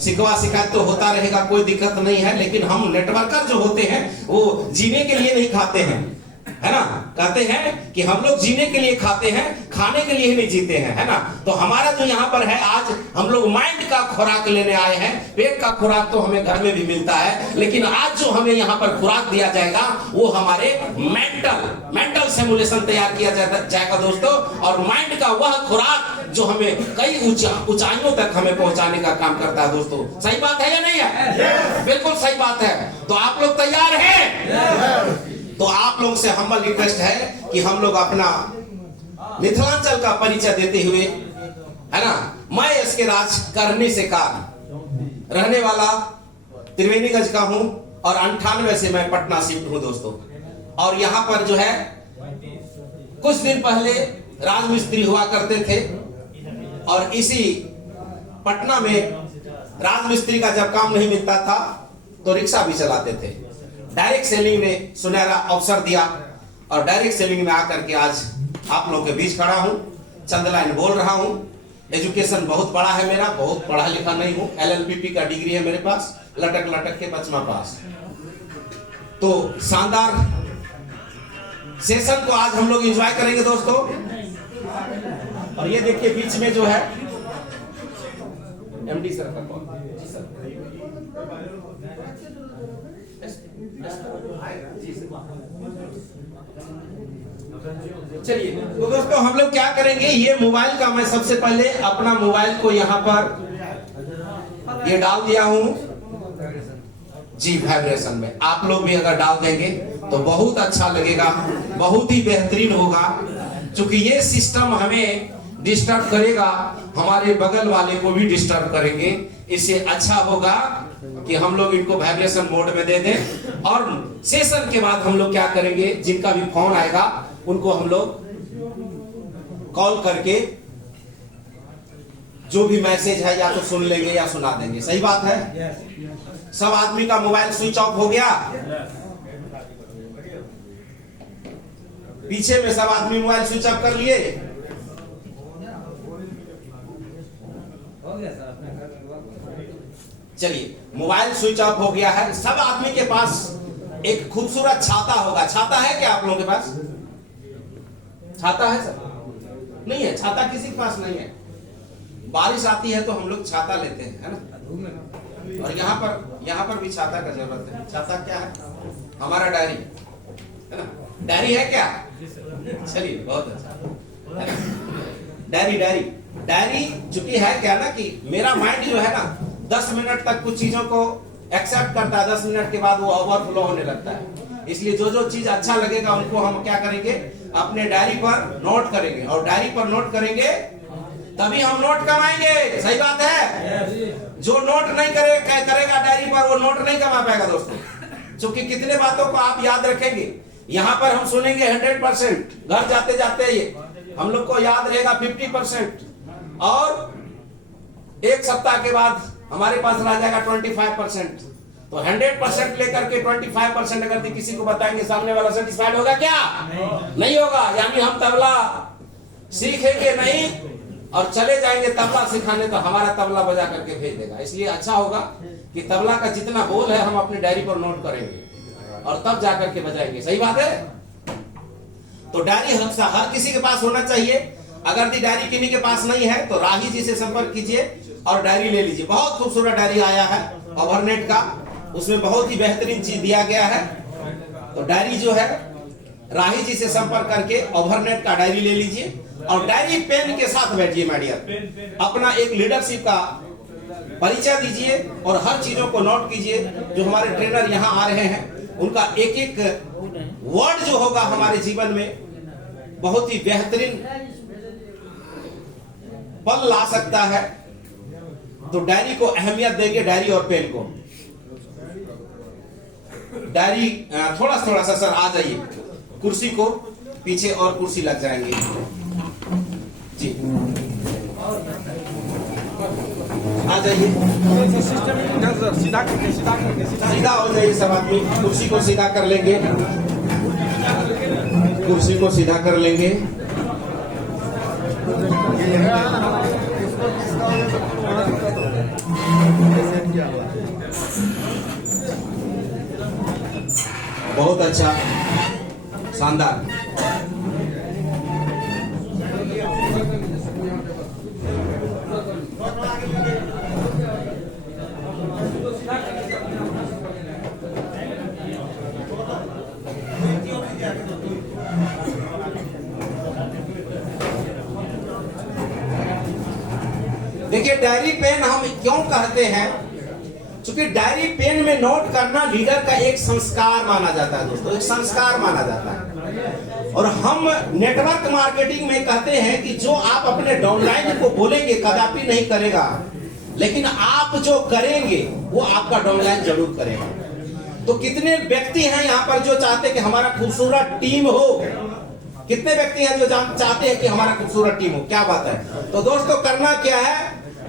शिकवा शिकायत तो होता रहेगा, कोई दिक्कत नहीं है, लेकिन हम नेटवर्कर जो होते हैं वो जीने के लिए नहीं खाते हैं, है ना। कहते हैं कि हम लोग जीने के लिए खाते हैं, खाने के लिए ही नहीं जीते हैं, है ना। तो हमारा जो यहाँ पर है, आज हम लोग माइंड का खुराक लेने आए हैं। पेट का खुराक तो हमें घर में भी मिलता है, लेकिन आज जो हमें यहाँ पर खुराक दिया जाएगा वो हमारे मेंटल सिमुलेशन तैयार किया जाएगा दोस्तों। और माइंड का वह खुराक जो हमें कई ऊंचाइयों तक हमें पहुंचाने का काम करता है दोस्तों। सही बात है या नहीं है? बिल्कुल सही बात है। तो आप लोग तैयार हैं? तो आप लोगों से हम्बल रिक्वेस्ट है कि हम लोग अपना मिथिलांचल का परिचय देते हुए, है ना, मैं इसके राज करने से कार रहने वाला त्रिवेणीगंज का हूं और 98 से मैं पटना शिफ्ट हूं दोस्तों। और यहां पर जो है कुछ दिन पहले राजमिस्त्री हुआ करते थे और इसी पटना में राजमिस्त्री का जब काम नहीं मिलता था तो रिक्शा भी चलाते थे। डायरेक्ट सेलिंग ने सुनहरा अवसर दिया और डायरेक्ट सेलिंग में आकर के आज आप लोगों के बीच खड़ा हूं, चंद लाइन बोल रहा हूं। एजुकेशन बहुत बड़ा है मेरा, बहुत पढ़ा लिखा नहीं हूं, LLPP का डिग्री है मेरे पास, लटक के 5वां पास। तो शानदार सेशन को आज हम लोग एंजॉय करेंगे दोस्तों। और ये देखिए बीच में जो है MD सर का कॉल। जी सर। चलिए तो दोस्तों हम लोग क्या करेंगे, ये मोबाइल का मैं सबसे पहले अपना मोबाइल को यहाँ पर ये डाल दिया हूं जी वाइब्रेशन में। आप लोग भी अगर डाल देंगे तो बहुत अच्छा लगेगा, बहुत ही बेहतरीन होगा। क्योंकि ये सिस्टम हमें डिस्टर्ब करेगा, हमारे बगल वाले को भी डिस्टर्ब करेंगे। इससे अच्छा होगा कि हम लोग इनको वाइब्रेशन मोड में दे दें। और सेशन के बाद हम लोग क्या करेंगे, जिनका भी फोन आएगा उनको हम लोग कॉल करके जो भी मैसेज है या तो सुन लेंगे या सुना देंगे। सही बात है? सब आदमी का मोबाइल स्विच ऑफ हो गया? पीछे में सब आदमी मोबाइल स्विच ऑफ कर लिए? चलिए मोबाइल स्विच ऑफ हो गया है। सब आदमी के पास एक खूबसूरत छाता होगा। छाता है क्या आप लोगों के पास? छाता है सर? नहीं है, छाता किसी के पास नहीं है। बारिश आती है तो हम लोग छाता लेते हैं, है ना। और यहाँ पर भी छाता का जरूरत है। छाता क्या है? हमारा डायरी, है ना। डायरी है क्या? चलिए बहुत अच्छा। डायरी चूंकि है क्या ना कि मेरा माइंड जो है ना 10 मिनट तक कुछ चीजों को एक्सेप्ट करता है, 10 मिनट के बाद वो ओवरफ्लो होने लगता है। इसलिए जो जो चीज अच्छा लगेगा उनको हम क्या करेंगे, अपने डायरी पर नोट करेंगे। और डायरी पर नोट करेंगे तभी हम नोट कमाएंगे। सही बात है? जो नोट नहीं करेगा डायरी पर, वो नोट नहीं कमा पाएगा दोस्तों। क्योंकि कितने बातों को आप याद रखेंगे, यहाँ पर हम सुनेंगे 100%, घर जाते जाते ये हम लोग को याद रहेगा 50%, और एक सप्ताह के बाद हमारे पास रह जाएगा 25%। तो 100% लेकर के 25% अगर किसी को बताएंगे, सामने वाला सेटिस्फाइड होगा क्या? नहीं होगा। यानी हम तबला सीखेंगे नहीं और चले जाएंगे तबला सिखाने, तो हमारा तबला बजा करके भेज देगा। इसलिए अच्छा होगा कि तबला का जितना बोल है हम अपनी डायरी पर नोट करेंगे और तब जाकर के बजाएंगे। सही बात है? तो डायरी हर किसी के पास होना चाहिए। अगर दी डायरी किन्हीं के पास नहीं है तो राही जी से संपर्क कीजिए और डायरी ले लीजिए। बहुत खूबसूरत डायरी आया है ओवरनेट का, उसमें बहुत ही बेहतरीन चीज दिया गया है। तो डायरी जो है राही जी से संपर्क करके ओवरनेट का डायरी ले लीजिए और डायरी पेन के साथ बैठिए माय डियर। अपना एक लीडरशिप का परिचय दीजिए और हर चीजों को नोट कीजिए। जो हमारे ट्रेनर यहाँ आ रहे हैं उनका एक एक वर्ड जो होगा हमारे जीवन में बहुत ही बेहतरीन पल ला सकता है। तो डायरी को अहमियत देंगे, डायरी और पेन को। डायरी थोड़ा सा सर आ जाइए, कुर्सी को पीछे और कुर्सी लग जाएंगे जी। आ जाइए, सीधा हो जाइए सब आदमी। कुर्सी को सीधा कर लेंगे, कुर्सी को सीधा कर लेंगे। बहुत अच्छा, शानदार। देखिए, डायरी पेन हम क्यों कहते हैं? क्योंकि डायरी पेन में नोट करना लीडर का एक संस्कार माना जाता है दोस्तों, एक संस्कार माना जाता है। और हम नेटवर्क मार्केटिंग में कहते हैं कि जो आप अपने डाउनलाइन को बोलेंगे कदापि नहीं करेगा, लेकिन आप जो करेंगे वो आपका डाउनलाइन जरूर करेगा। तो कितने व्यक्ति हैं यहाँ पर जो चाहते हैं कि हमारा खूबसूरत टीम हो? कितने व्यक्ति हैं जो चाहते हैं कि हमारा खूबसूरत टीम हो? क्या बात है। तो दोस्तों, करना क्या है,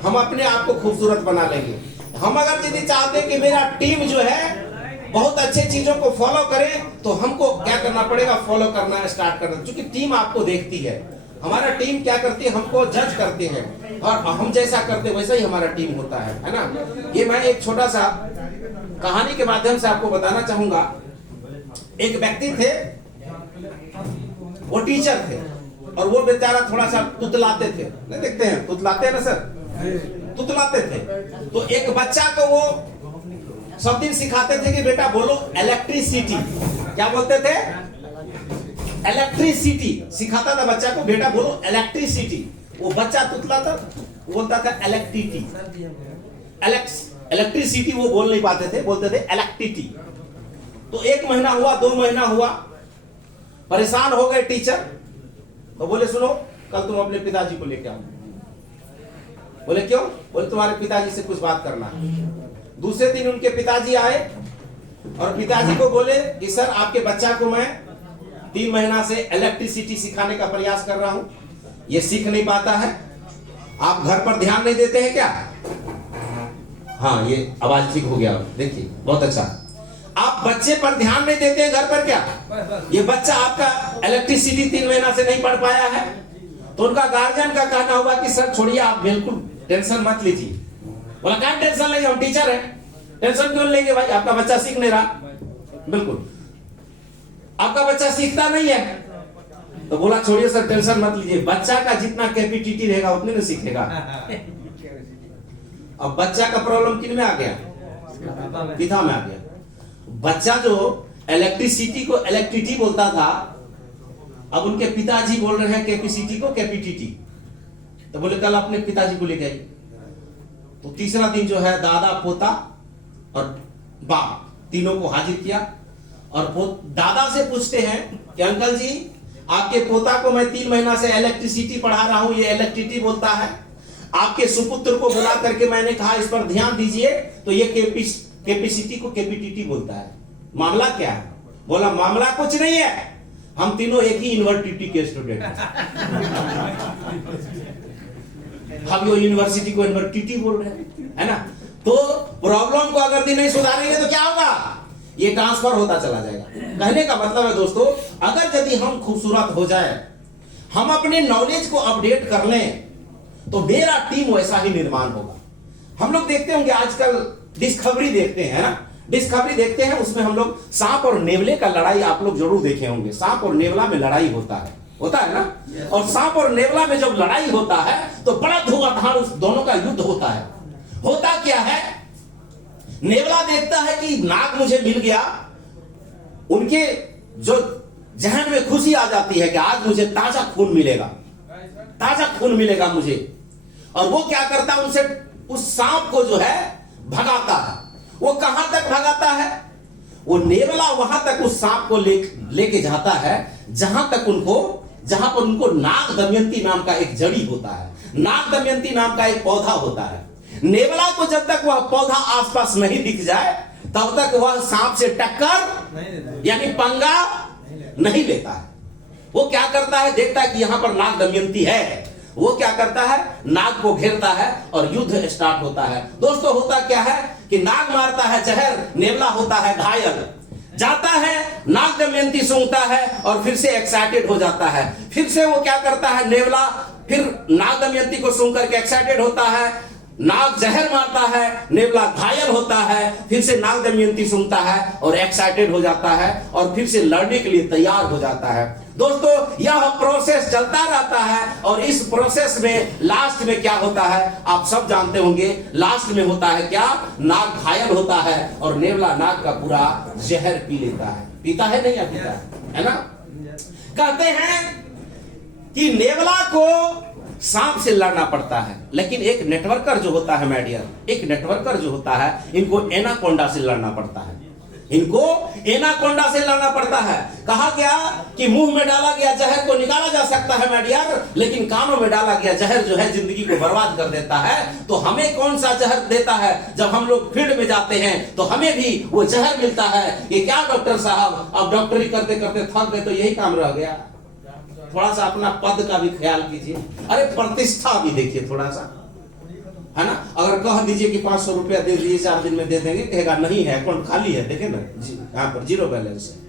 हम अपने आप को खूबसूरत बना लेंगे। हम अगर यदि चाहते हैं कि मेरा टीम जो है बहुत अच्छे चीजों को फॉलो करे, तो हमको क्या करना पड़ेगा? फॉलो करना स्टार्ट करना। क्योंकि टीम आपको देखती है, हमारा टीम क्या करती है? हमको जज करते हैं, और हम जैसा करते वैसा ही हमारा टीम होता है ना। ये मैं एक छोटा सा कहानी के माध्यम से आपको बताना चाहूंगा। एक व्यक्ति थे, वो टीचर थे, और वो बेचारा थोड़ा सा तुतलाते थे। नहीं देखते हैं, तुतलाते हैं ना सर, तुतलाते थे। तो एक बच्चा को वो सब दिन सिखाते थे कि बेटा बोलो इलेक्ट्रिसिटी। क्या बोलते थे? इलेक्ट्रिसिटी। सिखाता था बच्चा को, बेटा बोलो इलेक्ट्रिसिटी। वो बच्चा तुतलाता, बोलता था इलेक्ट्रिसिटी। इलेक्ट्रिसिटी वो बोल नहीं पाते थे, बोलते थे इलेक्ट्रिसिटी। तो 1 महीना हुआ, 2 महीना हुआ, परेशान हो गए टीचर। तो बोले सुनो, कल तुम अपने पिताजी को लेके आओ। बोले क्यों? बोले तुम्हारे पिताजी से कुछ बात करना है। दूसरे दिन उनके पिताजी आए और पिताजी को बोले कि सर, आपके बच्चा को मैं 3 महीना से इलेक्ट्रिसिटी सिखाने का प्रयास कर रहा हूं, ये सीख नहीं पाता है। आप घर पर ध्यान नहीं देते हैं क्या? हाँ, ये आवाज ठीक हो गया, देखिए बहुत अच्छा। आप बच्चे पर ध्यान नहीं देते हैं घर पर क्या? ये बच्चा आपका इलेक्ट्रिसिटी 3 महीना से नहीं पढ़ पाया है। तो उनका गार्जियन का कहना होगा कि सर छोड़िए, आप बिल्कुल टेंशन मत लीजिए। बोला क्या टेंशन लेंगे, हम टीचर हैं, टेंशन क्यों लेंगे भाई? आपका बच्चा सीख नहीं रहा। बिल्कुल, आपका बच्चा सीखता नहीं है। तो बोला छोड़िए सर, टेंशन मत लीजिए, बच्चा का जितना कैपेसिटी रहेगा उतने में सीखेगा। अब बच्चा का प्रॉब्लम किन में आ गया? पिता में आ गया। बच्चा जो इलेक्ट्रिसिटी को इलेक्ट्रिसिटी बोलता था, अब उनके पिताजी बोल रहे हैं कैपेसिटी को कैपेसिटी। तो बोले कल अपने पिताजी को लेके आइए। तो तीसरा दिन जो है दादा, पोता और बाप तीनों को हाजिर किया, और दादा से पूछते हैं कि अंकल जी, आपके पोता को मैं 3 महीना से इलेक्ट्रिसिटी पढ़ा रहा हूं, ये इलेक्ट्रिसिटी बोलता है। आपके सुपुत्र को बुला करके मैंने कहा इस पर ध्यान दीजिए, तो ये कैपेसिटी को कैपेसिटी बोलता है। मामला क्या है? बोला मामला कुछ नहीं है, हम तीनों एक ही यूनिवर्सिटी के स्टूडेंट हैं। हम यो यूनिवर्सिटी को यूनिवर्सिटी बोल रहे हैं, है ना। तो प्रॉब्लम को अगर नहीं सुधारेंगे तो क्या होगा? ये ट्रांसफर होता चला जाएगा। कहने का मतलब है दोस्तों, अगर यदि हम खूबसूरत हो जाए, हम अपने नॉलेज को अपडेट कर लें, तो मेरा टीम वैसा ही निर्माण होगा। हम लोग देखते होंगे आजकल डिस्कवरी देखते हैं ना, डिस्कवरी देखते हैं, उसमें हम लोग सांप और नेवले का लड़ाई आप लोग जरूर देखे होंगे। सांप और नेवला में लड़ाई होता है ना। और सांप और नेवला में जब लड़ाई होता है तो बड़ा धुआंधार उस दोनों का युद्ध होता है। होता क्या है? नेवला देखता है कि नाग मुझे मिल गया, उनके जो जहन में खुशी आ जाती है कि आज मुझे ताजा खून मिलेगा, ताजा खून मिलेगा मुझे। और वो क्या करता है, उनसे उस सांप को जो है भगाता है। वो कहां तक भगाता है? वो नेवला वहां तक उस सांप को लेके जाता है जहां पर उनको नाग दमयंती नाम का एक जड़ी होता है, नाग दमयंती नाम का एक पौधा होता है। नेवला को जब तक वह पौधा आसपास नहीं दिख जाए तब तक वह सांप से टक्कर यानी पंगा नहीं लेता है। वो क्या करता है, देखता है कि यहां पर नाग दमयंती है, वो क्या करता है, नाग को घेरता है और युद्ध स्टार्ट होता है। दोस्तों होता क्या है कि नाग मारता है जहर, नेवला होता है घायल, जाता है नाग दमयंती सूंघता है और फिर से एक्साइटेड हो जाता है। फिर से वो क्या करता है, नेवला फिर नाग दमयंती को सूंघ करके एक्साइटेड होता है, नाग जहर मारता है, नेवला घायल होता है, फिर से नाग दमयंती सुनता है और एक्साइटेड हो जाता है और फिर से लड़ने के लिए तैयार हो जाता है। दोस्तों, यह प्रोसेस चलता रहता है और इस प्रोसेस में लास्ट में क्या होता है आप सब जानते होंगे। लास्ट में होता है क्या, नाग घायल होता है और नेवला नाग का पूरा जहर पी लेता है। पीता है नहीं, या पीता है ना। कहते हैं कि नेवला को सांप से लड़ना पड़ता है, लेकिन एक नेटवर्कर जो होता है मेडियर, एक नेटवर्कर जो होता है, इनको एनाकोंडा से लड़ना पड़ता है। इनको एनाकोंडा से लड़ना पड़ता है। कहा गया कि मुंह में डाला गया जहर को निकाला जा सकता है मेडियर, लेकिन कानों में डाला गया जहर जो है जिंदगी को बर्बाद कर देता है। तो हमें कौन सा जहर देता है? जब हम लोग फील्ड में जाते हैं तो हमें भी वो जहर मिलता है। ये क्या डॉक्टर साहब, अब डॉक्टरी करते करते थक गए तो यही काम रह गया। थोड़ा सा अपना पद का भी ख्याल कीजिए, अरे प्रतिष्ठा भी देखिए थोड़ा सा, है ना। अगर कह दीजिए कि 500 रुपया दे दीजिए 4 दिन में दे देंगे, कहेगा नहीं है, अकाउंट खाली है, देखे ना यहाँ पर 0 बैलेंस है।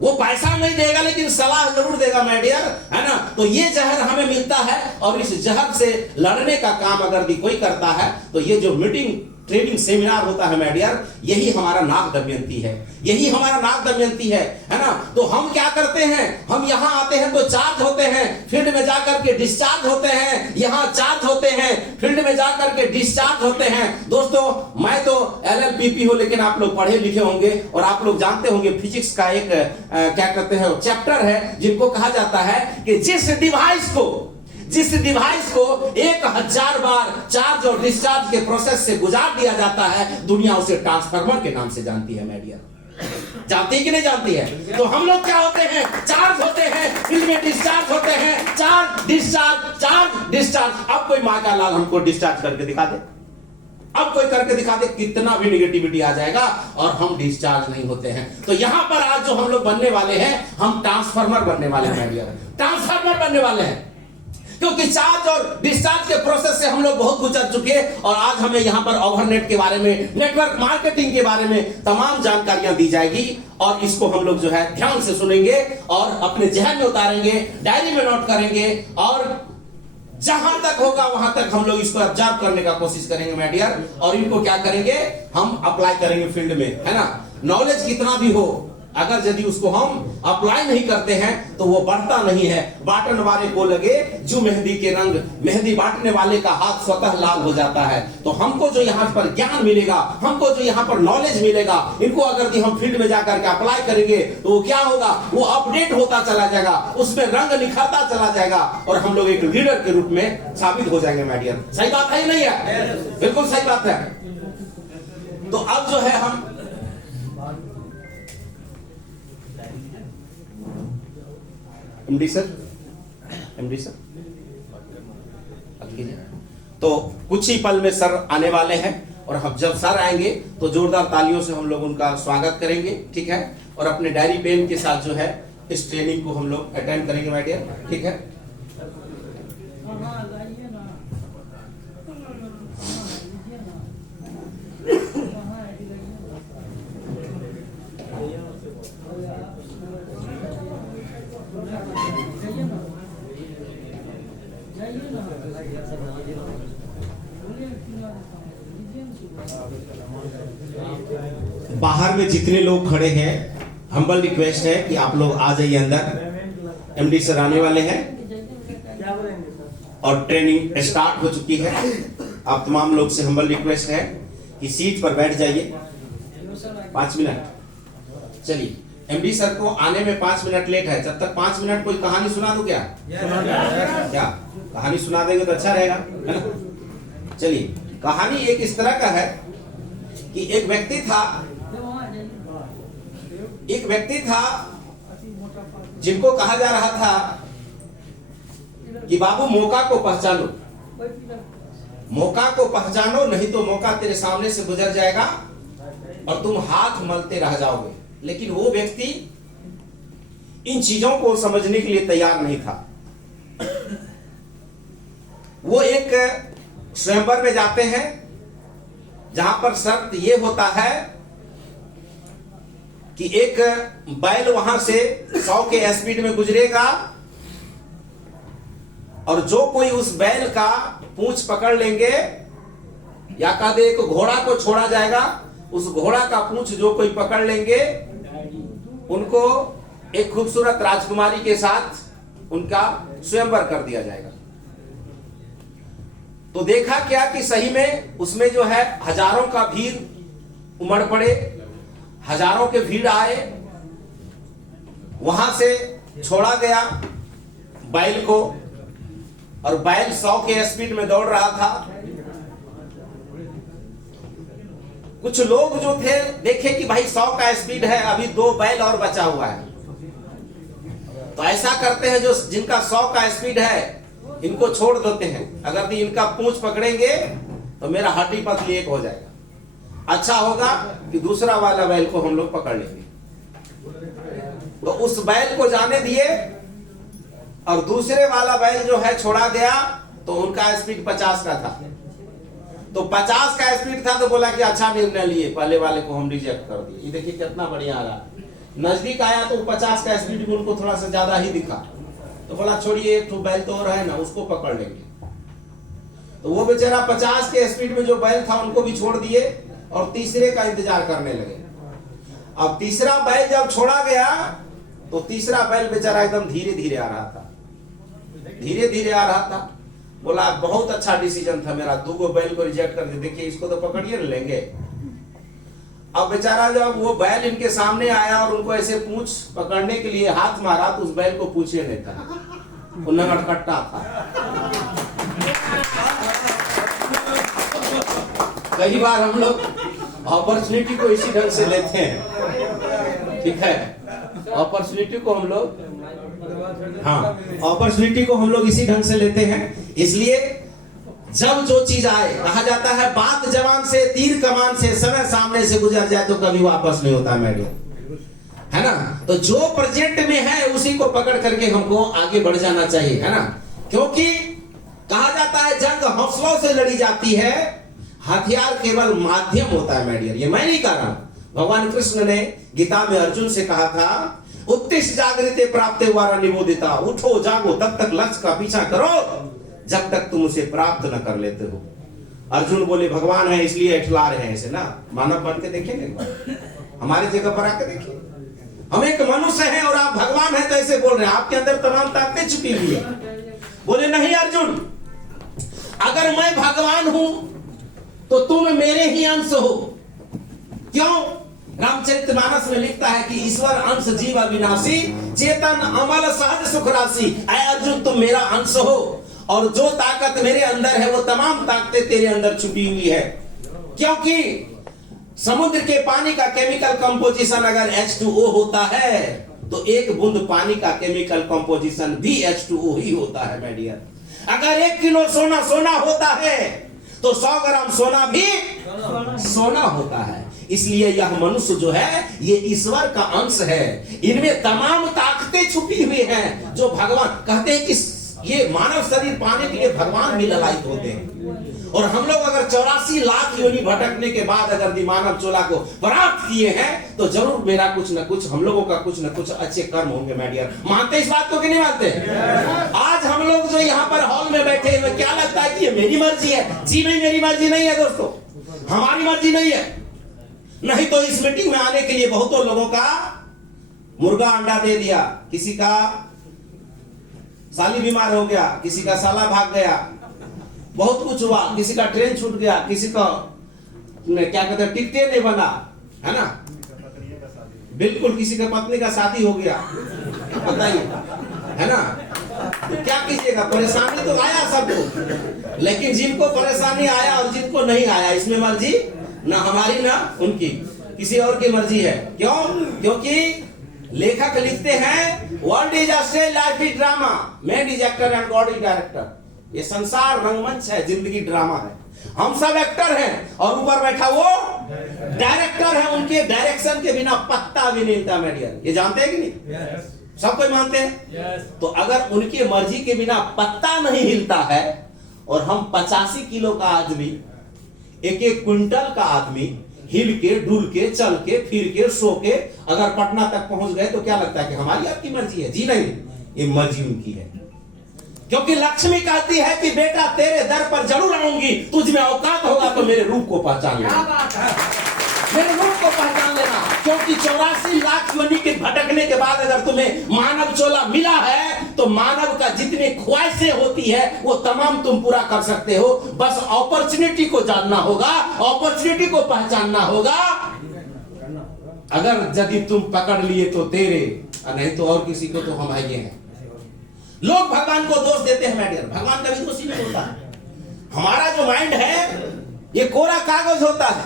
वो पैसा नहीं देगा लेकिन सलाह जरूर देगा मेडियर, है ना। तो ये जहर हमें मिलता है और इस जहर से लड़ने का काम अगर भी कोई करता है तो ये जो मीटिंग ट्रेनिंग सेमिनार होता है मेडियर, यही हमारा नाग दमयंती है, यही हमारा नाग दमयंती है ना। तो हम क्या करते हैं, हम यहाँ आते हैं तो चार्ज होते हैं, फील्ड में जाकर के डिस्चार्ज होते हैं, यहाँ चार्ज होते हैं, फील्ड में जाकर के डिस्चार्ज होते हैं। दोस्तों, मैं तो LLPP हूं, लेकिन आप लोग पढ़े लिखे होंगे और आप लोग जानते होंगे फिजिक्स का एक क्या कहते हैं चैप्टर है जिनको कहा जाता है कि जिस डिवाइस को 1000 बार चार्ज और डिस्चार्ज के प्रोसेस से गुजार दिया जाता है, दुनिया उसे ट्रांसफार्मर के नाम से जानती है मेडियर। जानती है कि नहीं जानती है? तो हम लोग क्या होते हैं, चार्ज होते हैं, फील्ड में डिस्चार्ज होते हैं, चार्ज डिस्चार्ज। अब कोई माँ का लाल हमको डिस्चार्ज करके दिखा दे, अब कोई करके दिखा दे, कितना भी निगेटिविटी आ जाएगा और हम डिस्चार्ज नहीं होते हैं। तो यहां पर आज जो हम लोग बनने वाले हैं, हम ट्रांसफार्मर बनने वाले हैं मेडियर, ट्रांसफार्मर बनने वाले हैं। क्योंकि चार्ज और डिस्चार्ज के प्रोसेस से हम लोग बहुत गुजर चुके हैं और आज हमें यहाँ पर ओवरनेट के बारे में, नेटवर्क मार्केटिंग के बारे में तमाम जानकारियां दी जाएगी और इसको हम लोग जो है ध्यान से सुनेंगे और अपने जहन में उतारेंगे, डायरी में नोट करेंगे और जहां तक होगा वहां तक हम लोग इसको ऑब्जर्व करने का कोशिश करेंगे मेडियर। और इनको क्या करेंगे, हम अप्लाई करेंगे फील्ड में, है ना। नॉलेज कितना भी हो, अगर यदि उसको हम अप्लाई नहीं करते हैं तो वो बढ़ता नहीं है। बांटन वाले को लगे जो मेहंदी के रंग, मेहंदी बांटने वाले का हाथ स्वतः लाल हो जाता है। तो हमको जो यहाँ पर ज्ञान मिलेगा, हमको जो यहाँ पर नॉलेज मिलेगा, इनको अगर हम फील्ड में जाकर के अप्लाई करेंगे तो वो क्या होगा, वो अपडेट होता चला जाएगा, उसमें रंग निखरता चला जाएगा और हम लोग एक लीडर के रूप में साबित हो जाएंगे मेडियर। सही बात है नहीं है? बिल्कुल सही बात है। तो अब जो है हम एमडी सर तो कुछ ही पल में सर आने वाले हैं और हम जब सर आएंगे तो जोरदार तालियों से हम लोग उनका स्वागत करेंगे, ठीक है। और अपने डायरी पेन के साथ जो है इस ट्रेनिंग को हम लोग अटेंड करेंगे माय डियर, ठीक है। बाहर में जितने लोग खड़े हैं, हम्बल रिक्वेस्ट है कि आप लोग आ जाइए अंदर। एमडी सर आने वाले हैं और ट्रेनिंग स्टार्ट हो चुकी है। आप तमाम लोग से हम्बल रिक्वेस्ट है कि सीट पर बैठ जाइए। 5 मिनट, चलिए। एमडी सर को आने में 5 मिनट लेट है, जब तक 5 मिनट कोई कहानी सुना दूं क्या? क्या कहानी सुना देंगे तो अच्छा रहेगा, है ना। चलिए, कहानी एक इस तरह का है कि एक व्यक्ति था जिनको कहा जा रहा था कि बाबू मौका को पहचानो, मौका को पहचानो, नहीं तो मौका तेरे सामने से गुजर जाएगा और तुम हाथ मलते रह जाओगे। लेकिन वो व्यक्ति इन चीजों को समझने के लिए तैयार नहीं था। वो एक स्वयंवर में जाते हैं जहां पर शर्त ये होता है कि एक बैल वहां से 100 के स्पीड में गुजरेगा और जो कोई उस बैल का पूंछ पकड़ लेंगे, या कह दे एक घोड़ा को छोड़ा जाएगा, उस घोड़ा का पूंछ जो कोई पकड़ लेंगे उनको एक खूबसूरत राजकुमारी के साथ उनका स्वयंवर कर दिया जाएगा। तो देखा क्या कि सही में उसमें जो है हजारों का भीड़ उमड़ पड़े, हजारों के भीड़ आए, वहां से छोड़ा गया बैल को, और बैल 100 के स्पीड में दौड़ रहा था। कुछ लोग जो थे देखे कि भाई 100 का स्पीड है, अभी 2 बैल और बचा हुआ है, तो ऐसा करते हैं जो जिनका 100 का स्पीड है इनको छोड़ देते हैं, अगर इनका पूंछ पकड़ेंगे तो मेरा हड्डी पतली एक हो जाएगा, अच्छा होगा कि दूसरा वाला बैल को हम लोग पकड़ लेंगे। तो उस बैल को जाने दिए और दूसरे वाला बैल जो है छोड़ा गया, तो उनका स्पीड 50 का था, तो 50 का स्पीड था, तो बोला कि अच्छा निर्णय लिए, पहले वाले को हम रिजेक्ट कर दिए। ये देखिए कितना बढ़िया आ रहा, नजदीक आया तो 50 का स्पीड में उनको थोड़ा सा ज्यादा ही दिखा, तो बोला छोड़िए एक बैल तो और है ना, उसको पकड़ लेंगे। तो वो बेचारा 50 के स्पीड में जो बैल था उनको भी छोड़ दिए और तीसरे का इंतजार करने लगे। अब तीसरा बैल जब छोड़ा गया तो तीसरा बैल बेचारा एकदम धीरे धीरे आ रहा था, धीरे धीरे आ रहा था। बोला बहुत अच्छा डिसीजन था मेरा, 2 बैल को रिजेक्ट कर दिया, देखिए इसको तो पकड़िए लेंगे। अब बेचारा जब वो बैल इनके सामने आया और उनको ऐसे पूंछ पकड़ने के लिए हाथ मारा, तो उस बैल को पूछे नहीं था, वो नगड़कट्टा था। कई बार हम लोग अपॉर्चुनिटी को इसी ढंग से लेते हैं, ठीक है, अपॉर्चुनिटी को हम लोग, हाँ, अपॉर्चुनिटी को हम लोग इसी ढंग से लेते हैं। इसलिए जब जो चीज आए, कहा जाता है बात जवान से तीर कमान से, समय सामने से गुजर जाए तो कभी वापस नहीं होता मैडिया, है ना। तो जो प्रेजेंट में है उसी को पकड़ करके हमको आगे बढ़ जाना चाहिए, है ना, क्योंकि कहा जाता है जंग हौसलों से लड़ी जाती है, हथियार केवल माध्यम होता है मैडिया। ये मैं नहीं कह रहा, भगवान कृष्ण ने गीता में अर्जुन से कहा था, उत्तिष्ठ जागृते प्राप्ते वारा निबोधिता, उठो जागो तब तक लक्ष्य का पीछा करो जब तक तुम उसे प्राप्त न कर लेते हो। अर्जुन बोले भगवान है इसलिए इठला रहे हैं ऐसे ना, मानव बन के देखेंगे, हमारे जगह पर आकर देखिए, हम एक मनुष्य हैं और आप भगवान हैं, तो ऐसे बोल रहे हैं, आपके अंदर तमाम ताकतें छुपी हुई है। बोले नहीं अर्जुन, अगर मैं भगवान हूं तो तुम मेरे ही अंश हो। क्यों? रामचरितमानस में लिखता है कि ईश्वर अंश जीव अविनाशी, चेतन अमल सहज सुख राशि। ऐ अर्जुन तुम मेरा अंश हो, और जो ताकत मेरे अंदर है वो तमाम ताकतें तेरे अंदर छुपी हुई है। क्योंकि समुद्र के पानी का केमिकल कंपोजिशन अगर H2O होता है तो एक बूंद पानी का केमिकल कंपोजिशन भी H2O ही होता है माय डियर। अगर 1 किलो सोना सोना होता है तो 100 ग्राम सोना भी सोना होता है। इसलिए यह मनुष्य जो है ये ईश्वर का अंश है, इनमें तमाम ताकतें छुपी हुई हैं। जो भगवान कहते हैं कि ये मानव शरीर पाने के लिए भगवान भी ललायित होते हैं, और हम लोग अगर 84 लाख योनि भटकने के बाद अगर मानव चोला को प्राप्त किए हैं तो जरूर मेरा कुछ न कुछ, हम लोगों का कुछ न कुछ अच्छे कर्म होंगे माय डियर। मानते इस बात को कि नहीं मानते? आज हम लोग जो यहाँ पर हॉल में बैठे हैं, क्या लगता है कि ये मेरी मर्जी है? जी नहीं, मेरी मर्जी नहीं है दोस्तों, हमारी मर्जी नहीं है। नहीं तो इस मीटिंग में आने के लिए बहुतों लोगों का मुर्गा अंडा दे दिया, किसी का साली बीमार हो गया, किसी का साला भाग गया, बहुत कुछ हुआ, किसी का ट्रेन छूट गया, किसी का क्या कहते हैं टिकटे नहीं बना, है ना, बिल्कुल, किसी का पत्नी का शादी हो गया, बताइए, है ना। तो क्या कीजिएगा, परेशानी तो आया सबको, लेकिन जिनको परेशानी आया और जिनको नहीं आया इसमें मर्जी ना हमारी ना उनकी, किसी और की मर्जी है। क्यों? क्योंकि लेखक लिखते हैं world is a stage, life is drama, man is actor and God is director. ये संसार रंगमंच है, जिंदगी ड्रामा है, हम सब एक्टर हैं और ऊपर बैठा वो डायरेक्टर है। उनके डायरेक्शन के बिना पत्ता भी नहीं हिलता मेडिया, ये जानते हैं कि नहीं? सब कोई मानते हैं। तो अगर उनकी मर्जी के बिना पत्ता नहीं हिलता है और हम 85 किलो का आदमी, 1-1 क्विंटल का आदमी हिल के डुल के चल के फिर के सो के अगर पटना तक पहुंच गए तो क्या लगता है कि हमारी आपकी मर्जी है? जी नहीं, ये मर्जी उनकी है। क्योंकि लक्ष्मी कहती है कि बेटा तेरे दर पर जरूर आऊंगी, तुझ में औकात होगा तो मेरे रूप को पहचान लेना, मेरे रूप को पहचान लेना। क्योंकि 84 लाख योनि के भटकने के बाद अगर तुम्हें मानव चोला मिला है तो मानव का जितनी ख्वाहिशें होती है वो तमाम तुम पूरा कर सकते हो। बस अपॉर्चुनिटी को जानना होगा, अपॉर्चुनिटी को पहचानना होगा। अगर यदि तुम पकड़ लिए तो तेरे, नहीं तो और किसी को तो हम आइए हैं। लोग भगवान को दोष देते हैं मैडियर, भगवान कभी दोषी नहीं होता है। हमारा जो माइंड है ये कोरा कागज होता है,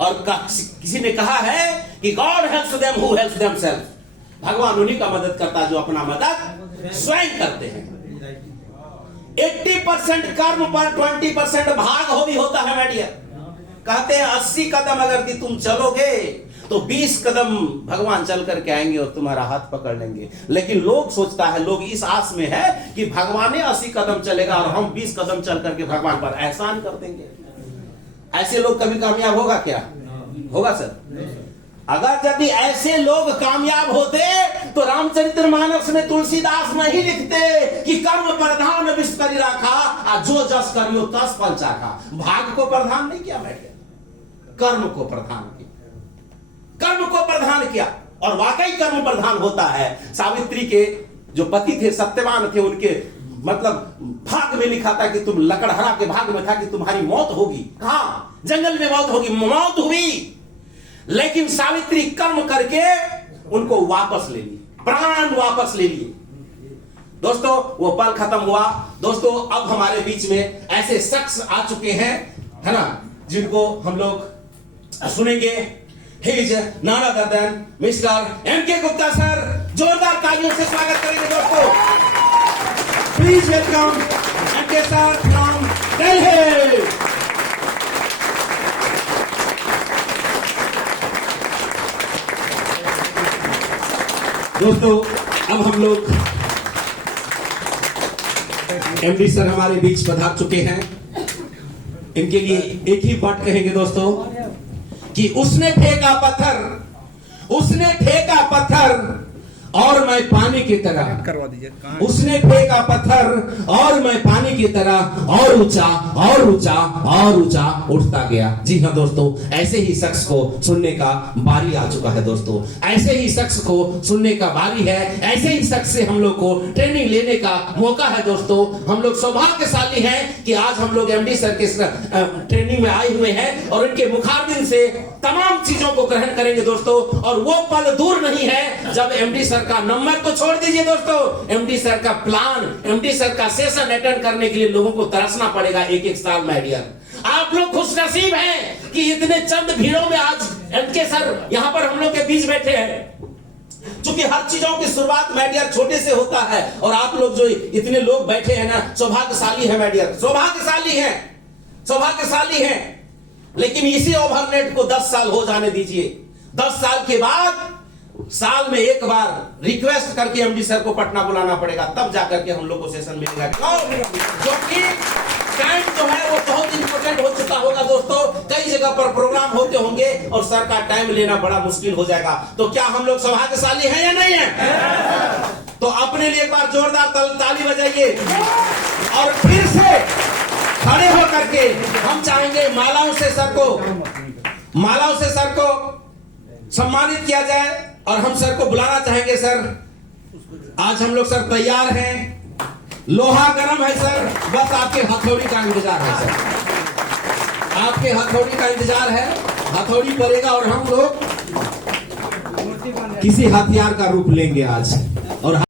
और किसी ने कहा है कि God helps them who helps themself. भगवान उन्हीं का मदद करता है जो अपना मदद स्वयं करते हैं। 80% कर्म पर 20% भाग हो भी होता है मैडियर। कहते हैं 80 कदम अगर तुम चलोगे तो 20 कदम भगवान चल करके आएंगे और तुम्हारा हाथ पकड़ लेंगे। लेकिन लोग सोचता है, लोग इस आस में है कि भगवान 80 कदम चलेगा और हम 20 कदम चल करके भगवान पर एहसान कर देंगे। ऐसे लोग कभी कामयाब होगा क्या? होगा सर? अगर यदि ऐसे लोग कामयाब होते तो रामचरितमानस में तुलसीदास नहीं लिखते कि कर्म प्रधान विश्व करी राखा, जो जस करियो तस फल चाखा। भाग को प्रधान नहीं किया बैठे, कर्म को प्रधान किया, कर्म को प्रधान किया। और वाकई कर्म प्रधान होता है। सावित्री के जो पति थे सत्यवान थे, उनके मतलब भाग में लिखा था कि तुम लकड़हरा के भाग में था कि तुम्हारी मौत होगी। कहां? जंगल में मौत होगी, मौत हुई। लेकिन सावित्री कर्म करके उनको वापस ले ली, प्राण वापस ले लिए। दोस्तों वो पल खत्म हुआ। दोस्तों अब हमारे बीच में ऐसे शख्स आ चुके हैं, है ना, जिनको हम लोग सुनेंगे। He is none other than Mr. M.K. Gupta sir। जोरदार तालियों से स्वागत करेंगे दोस्तों। Please welcome M.K. sir from Delhi। दोस्तों अब हम लोग एमडी सर हमारे बीच पधार चुके हैं। इनके लिए एक ही बात कहेंगे दोस्तों कि उसने फेंका पत्थर, उसने फेंका पत्थर और मैं पानी की तरह, करवा दीजिए। उसने फेंका पत्थर और मैं पानी की तरह और ऊंचा और ऊंचा और ऊंचा उठता गया। जी हाँ दोस्तों, ऐसे ही शख्स को सुनने का बारी आ चुका है। दोस्तों ऐसे ही शख्स को सुनने का बारी है, ऐसे ही शख्स से हम लोग को ट्रेनिंग लेने का मौका है। दोस्तों हम लोग सौभाग्यशाली हैं कि आज हम लोग एमडी सर के ट्रेनिंग में आए हुए हैं और उनके मुखारबिन से तमाम चीजों को ग्रहण करेंगे दोस्तों। और वो पल दूर नहीं है जब एमडी सर का नंबर तो छोड़ दीजिए दोस्तों, एमडी सर का प्लान, एमडी सर का सेशन अटेंड करने के लिए लोगों को तरसना पड़ेगा एक एक साल। मैडियर आप लोग खुशनसीब हैं कि इतने चंद भीड़ों में आज एमके सर यहां पर हम लोग के बीच बैठे हैं। क्योंकि हर चीजों की शुरुआत मैडियर छोटे से होता है और आप लोग जो इतने लोग बैठे हैं ना, सौभाग्यशाली है मैडियर, सौभाग्यशाली है, सौभाग्यशाली है। लेकिन इसी ओवरनेट को 10 साल हो जाने दीजिए। 10 साल के बाद साल में एक बार रिक्वेस्ट करके एमडी सर को पटना बुलाना पड़ेगा, तब जाकर के हम लोग को सेशन मिलेगा। क्योंकि टाइम जो है वो बहुत इंपॉर्टेंट हो चुका होगा दोस्तों। कई जगह पर प्रोग्राम होते होंगे और सर का टाइम लेना बड़ा मुश्किल हो जाएगा। तो क्या हम लोग सौभाग्यशाली हैं या नहीं है? तो अपने लिए एक बार जोरदार ताली बजाइए और फिर से खड़े होकर के हम चाहेंगे मालाओं से सर को सम्मानित किया जाए। और हम सर को बुलाना चाहेंगे। सर आज हम लोग सर तैयार हैं, लोहा गर्म है सर, बस आपके हथौड़ी का इंतजार है सर, आपके हथौड़ी का इंतजार है। हथौड़ी पड़ेगा और हम लोग किसी हथियार का रूप लेंगे आज। और